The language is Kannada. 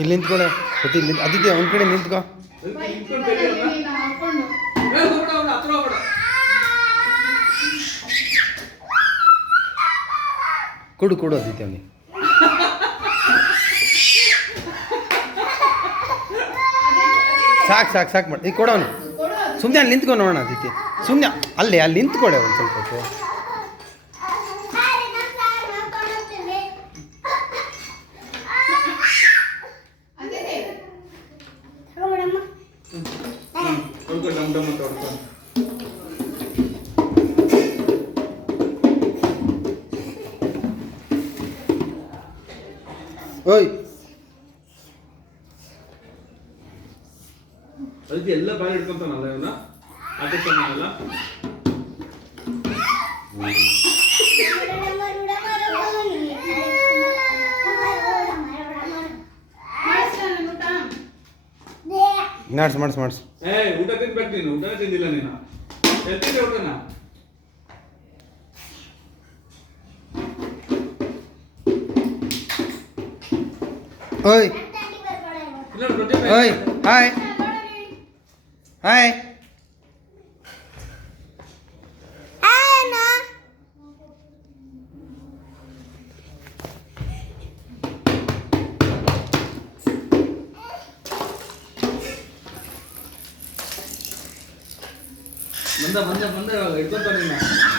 ಇಲ್ಲಿ ನಿಂತ್ಕೊಳ್ಳೆ ಪ್ರತಿ ಇಲ್ಲಿ ಅದಿದ್ಯಾ ಒಂದು ಕಡೆ ನಿಂತ್ಕೊ. ಕೊಡು ಕೊಡು ಅದಿತ್ಯ ಅವನಿಗೆ. ಸಾಕು ಸಾಕು ಸಾಕು ಮಾಡಿ ಈಗ ಕೊಡೋನು. ಸುಮ್ಮನೆ ಅಲ್ಲಿ ನಿಂತ್ಕೊ ನೋಡೋಣ ಅದಿತ್ಯ. ಸುಮ್ಮನೆ ಅಲ್ಲಿ ನಿಂತ್ಕೊಳೆ ಒಂದು ಸ್ವಲ್ಪ ಹೊತ್ತು. ಓಯ್ ಅದಕ್ಕೆ ಎಲ್ಲ ಬಾರಿ ಹಿಡ್ಕೊಂತಾನಲ್ಲ ಇವನ ಆಟಕ್ಕೆ ಮಾಡಲ್ಲ. ಮಾಡಿಸ್ ಊಟ ತಿನ್ಬೇಕು ನೀನು. ಊಟನೇ ತಿಂದಿಲ್ಲ ನೀನು. ಎತ್ತಿದೆ ಊಟನ. ಓಯ್ ಓಯ್ ಹಾಯ್ ಹಾಯ್. ಬಂದ ಹಿಡ್ಕೊಂತ ನೀನು.